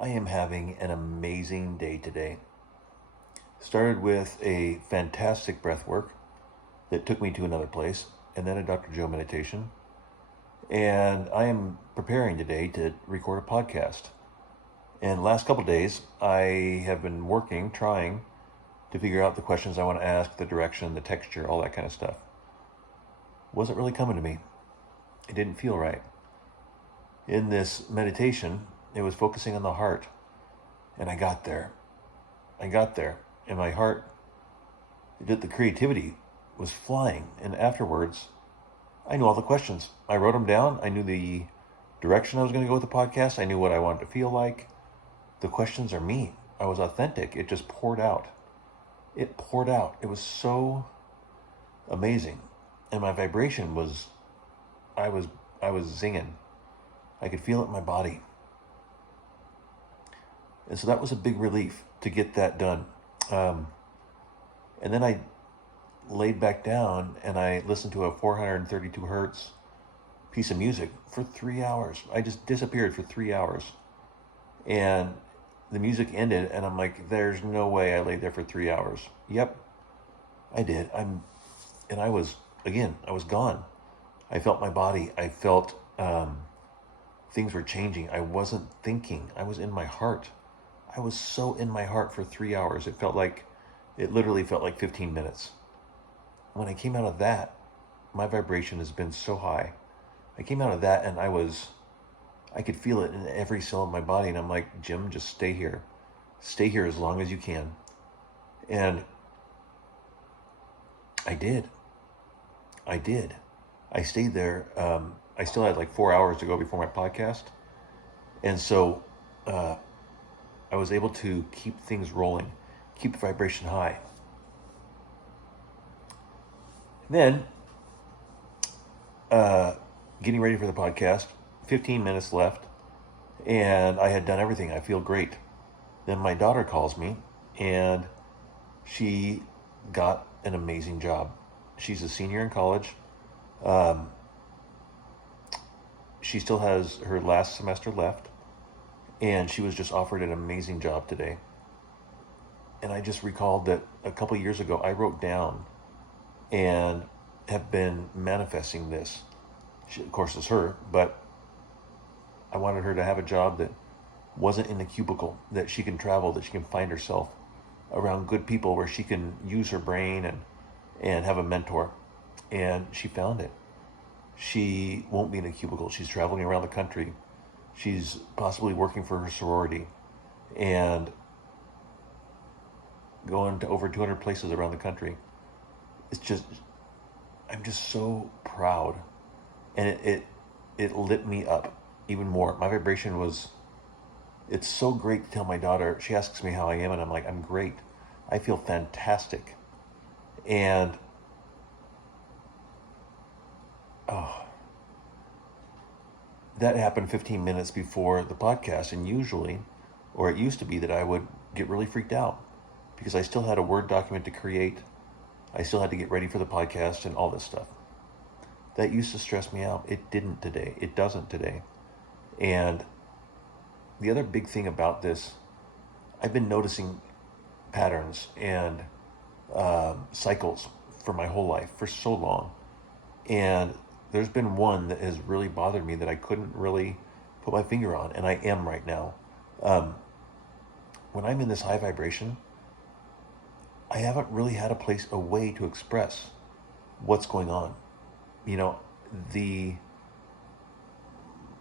I am having an amazing day today. Started with a fantastic breath work that took me to another place, and then a Dr. Joe meditation. And I am preparing today to record a podcast. And the last couple of days, I have been working, trying to figure out the questions I want to ask, the direction, the texture, all that kind of stuff. Wasn't really coming to me. It didn't feel right. In this meditation, it was focusing on the heart. And I got there. And my heart, the creativity was flying. And afterwards, I knew all the questions. I wrote them down. I knew the direction I was going to go with the podcast. I knew what I wanted to feel like. The questions are me. I was authentic. It just poured out. It poured out. It was so amazing. And my vibration was, I was zinging. I could feel it in my body. And so that was a big relief to get that done. And then I laid back down and I listened to a 432 hertz piece of music for 3 hours. I just disappeared for 3 hours. And the music ended and I'm like, there's no way I laid there for 3 hours. Yep, I did. I was gone. I felt my body. I felt things were changing. I wasn't thinking. I was in my heart. I was so in my heart for 3 hours. It literally felt like 15 minutes. When I came out of that, my vibration has been so high. I came out of that and I could feel it in every cell of my body. And I'm like, Jim, just stay here. Stay here as long as you can. And I did. I stayed there. I still had like 4 hours to go before my podcast. And so I was able to keep things rolling, keep the vibration high. And then, getting ready for the podcast, 15 minutes left, and I had done everything. I feel great. Then my daughter calls me, and she got an amazing job. She's a senior in college. She still has her last semester left, and she was just offered an amazing job today. And I just recalled that a couple years ago, I wrote down and have been manifesting this. She, of course, it's her, but I wanted her to have a job that wasn't in a cubicle, that she can travel, that she can find herself around good people where she can use her brain and have a mentor. And she found it. She won't be in a cubicle. She's traveling around the country. She's possibly working for her sorority and going to over 200 places around the country. I'm just so proud. And it lit me up even more. My vibration was, it's so great to tell my daughter. She asks me how I am and I'm like, I'm great. I feel fantastic. And that happened 15 minutes before the podcast. And usually, or it used to be, that I would get really freaked out because I still had a Word document to create. I still had to get ready for the podcast and all this stuff. That used to stress me out. It didn't today. It doesn't today. And the other big thing about this, I've been noticing patterns and cycles for my whole life, for so long. And there's been one that has really bothered me that I couldn't really put my finger on, and I am right now. When I'm in this high vibration, I haven't really had a way to express what's going on. You know,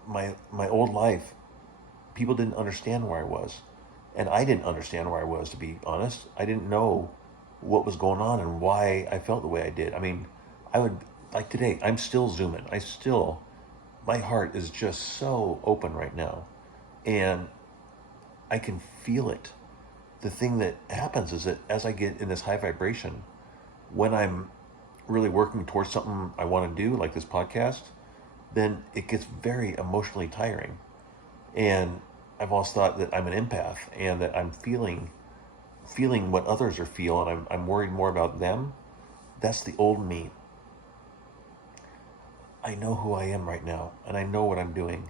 my old life, people didn't understand where I was, and I didn't understand where I was, to be honest. I didn't know what was going on and why I felt the way I did. I mean, I would, like today, I'm still zooming. My heart is just so open right now, and I can feel it. The thing that happens is that as I get in this high vibration, when I'm really working towards something I want to do, like this podcast, then it gets very emotionally tiring. And I've always thought that I'm an empath and that I'm feeling what others are feeling. I'm worried more about them. That's the old me. I know who I am right now, and I know what I'm doing.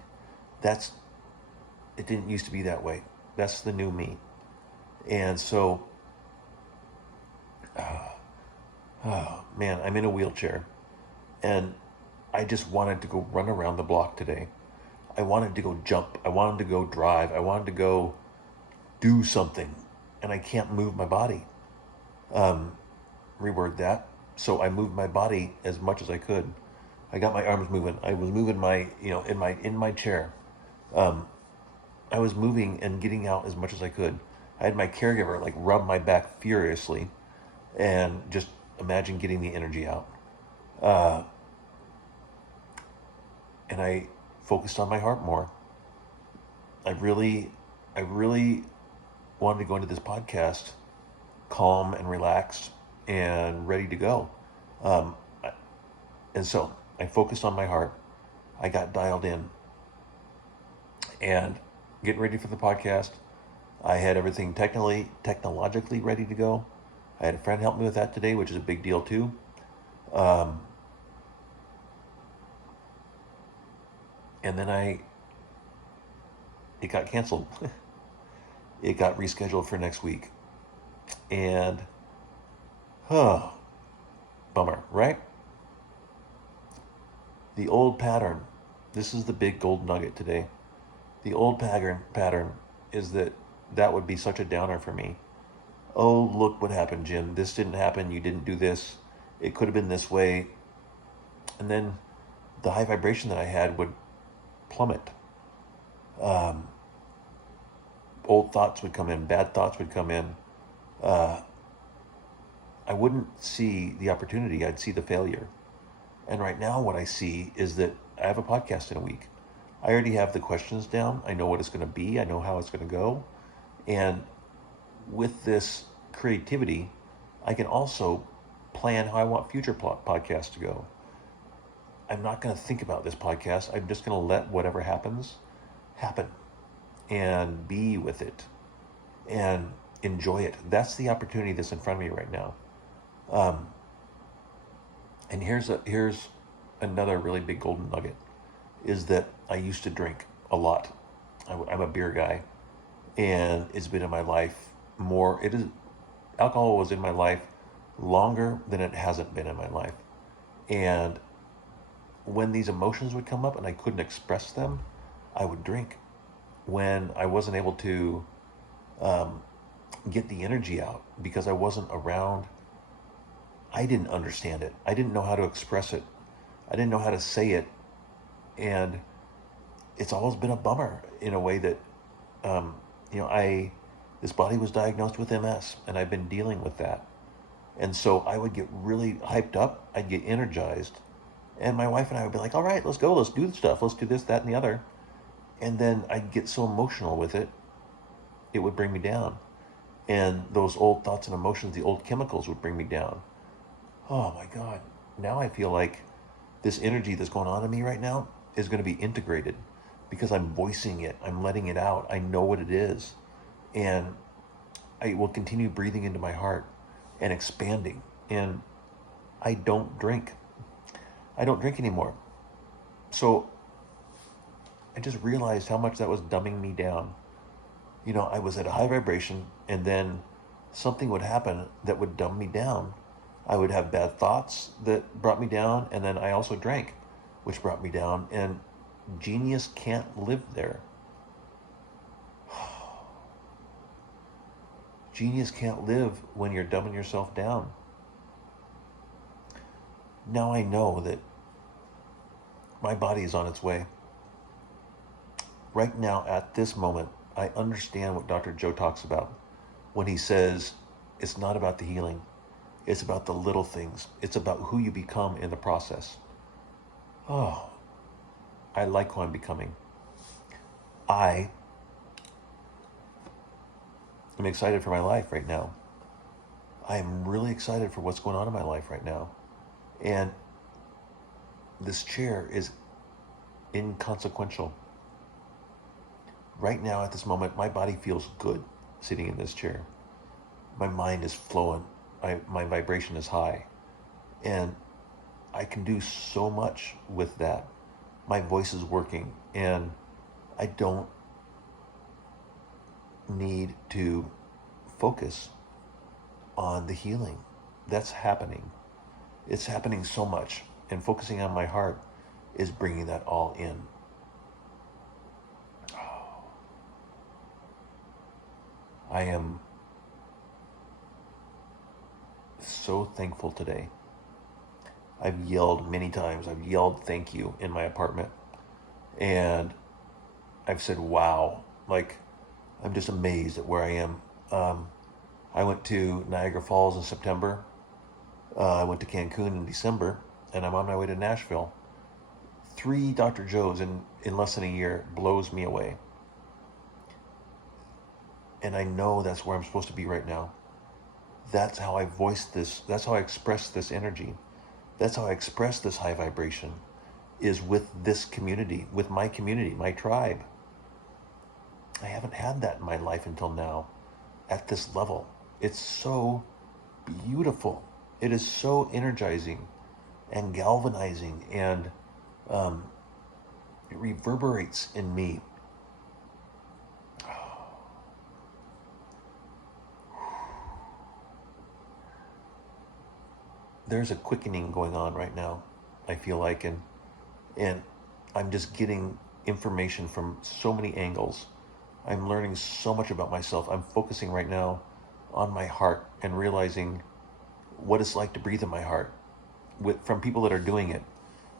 It didn't used to be that way. That's the new me. And so, oh man, I'm in a wheelchair, and I just wanted to go run around the block today. I wanted to go jump. I wanted to go drive. I wanted to go do something, and I can't move my body. Reword that. So I moved my body as much as I could. I got my arms moving. I was moving my, in my chair. I was moving and getting out as much as I could. I had my caregiver like rub my back furiously, and just imagine getting the energy out. And I focused on my heart more. I really wanted to go into this podcast calm and relaxed and ready to go. Um, and so I focused on my heart. I got dialed in and getting ready for the podcast. I had everything technologically ready to go. I had a friend help me with that today, which is a big deal too. Um, and then it got canceled. It got rescheduled for next week. And, huh, bummer, right? The old pattern. This is the big gold nugget today. The old pattern is that would be such a downer for me. Oh, look what happened, Jim. This didn't happen. You didn't do this. It could have been this way. And then the high vibration that I had would plummet. Um, Old thoughts would come in. Bad thoughts would come in. Uh, I wouldn't see the opportunity. I'd see the failure. And right now, what I see is that I have a podcast in a week. I already have the questions down. I know what it's going to be. I know how it's going to go. And with this creativity, I can also plan how I want future podcasts to go. I'm not going to think about this podcast. I'm just going to let whatever happens happen and be with it and enjoy it. That's the opportunity that's in front of me right now. Um, and here's another really big golden nugget is that I used to drink a lot. I'm a beer guy, and it's been in my life more. It is alcohol was in my life longer than it hasn't been in my life. And when these emotions would come up and I couldn't express them, I would drink. When I wasn't able to um, get the energy out because I wasn't around, I didn't understand it. I didn't know how to express it. I didn't know how to say it. And it's always been a bummer in a way that, um, this body was diagnosed with MS, and I've been dealing with that. And so I would get really hyped up. I'd get energized. And my wife and I would be like, all right, let's go. Let's do the stuff. Let's do this, that, and the other. And then I'd get so emotional with it, it would bring me down. And those old thoughts and emotions, the old chemicals would bring me down. Oh my God. Now I feel like this energy that's going on in me right now is going to be integrated because I'm voicing it. I'm letting it out. I know what it is. And I will continue breathing into my heart and expanding. And I don't drink. I don't drink anymore. So I just realized how much that was dumbing me down. I was at a high vibration, and then something would happen that would dumb me down. I would have bad thoughts that brought me down, and then I also drank, which brought me down. And genius can't live there. Genius can't live when you're dumbing yourself down. Now I know that my body is on its way. Right now, at this moment, I understand what Dr. Joe talks about when he says it's not about the healing. It's about the little things. It's about who you become in the process. Oh, I like who I'm becoming. I am excited for my life right now. I am really excited for what's going on in my life right now. And this chair is inconsequential. Right now, at this moment, my body feels good sitting in this chair. My mind is flowing. My vibration is high. And I can do so much with that. My voice is working. And I don't need to focus on the healing that's happening. It's happening so much, and focusing on my heart is bringing that all in. I am so thankful today. I've yelled many times. I've yelled thank you in my apartment. And I've said, wow. Like, I'm just amazed at where I am. I went to Niagara Falls in September. I went to Cancun in December. And I'm on my way to Nashville. 3 Dr. Joes in less than a year blows me away. And I know that's where I'm supposed to be right now. That's how I voice this. That's how I express this energy. That's how I express this high vibration, is with this community, with my community, my tribe. I haven't had that in my life until now at this level. It's so beautiful. It is so energizing and galvanizing, and it reverberates in me. There's a quickening going on right now, I feel like, and I'm just getting information from so many angles. I'm learning so much about myself. I'm focusing right now on my heart and realizing what it's like to breathe in my heart from people that are doing it.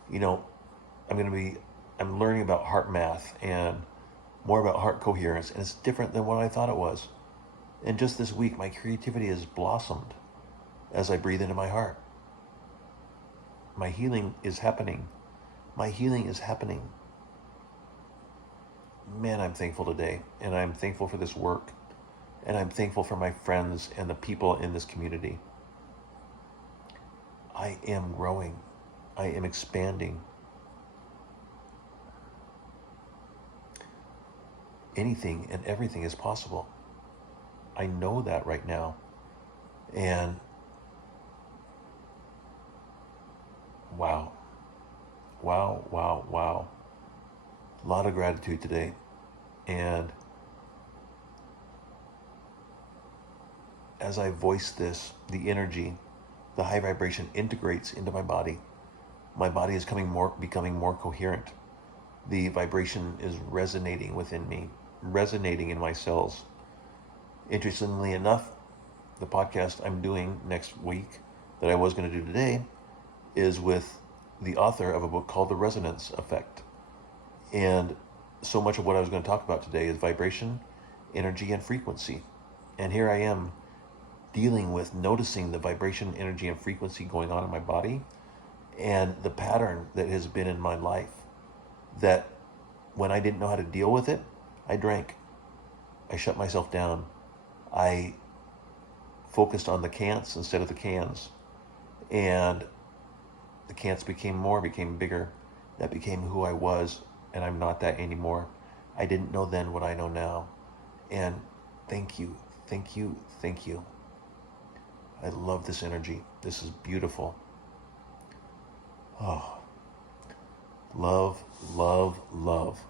You know, I'm learning about heart math and more about heart coherence, and it's different than what I thought it was. And just this week, my creativity has blossomed as I breathe into my heart. My healing is happening. My healing is happening. Man, I'm thankful today, and I'm thankful for this work, and I'm thankful for my friends and the people in this community. I am growing. I am expanding. Anything and everything is possible. I know that right now. And wow. Wow, wow, wow. A lot of gratitude today. And as I voice this, the energy, the high vibration integrates into my body. My body is becoming more coherent. The vibration is resonating within me, resonating in my cells. Interestingly enough, the podcast I'm doing next week that I was going to do today is with the author of a book called The Resonance Effect. And so much of what I was going to talk about today is vibration, energy, and frequency. And here I am dealing with noticing the vibration, energy, and frequency going on in my body, and the pattern that has been in my life, that when I didn't know how to deal with it, I drank. I shut myself down. I focused on the can'ts instead of the cans. And the can'ts became bigger. That became who I was, and I'm not that anymore. I didn't know then what I know now. And thank you, thank you, thank you. I love this energy. This is beautiful. Oh, love, love, love.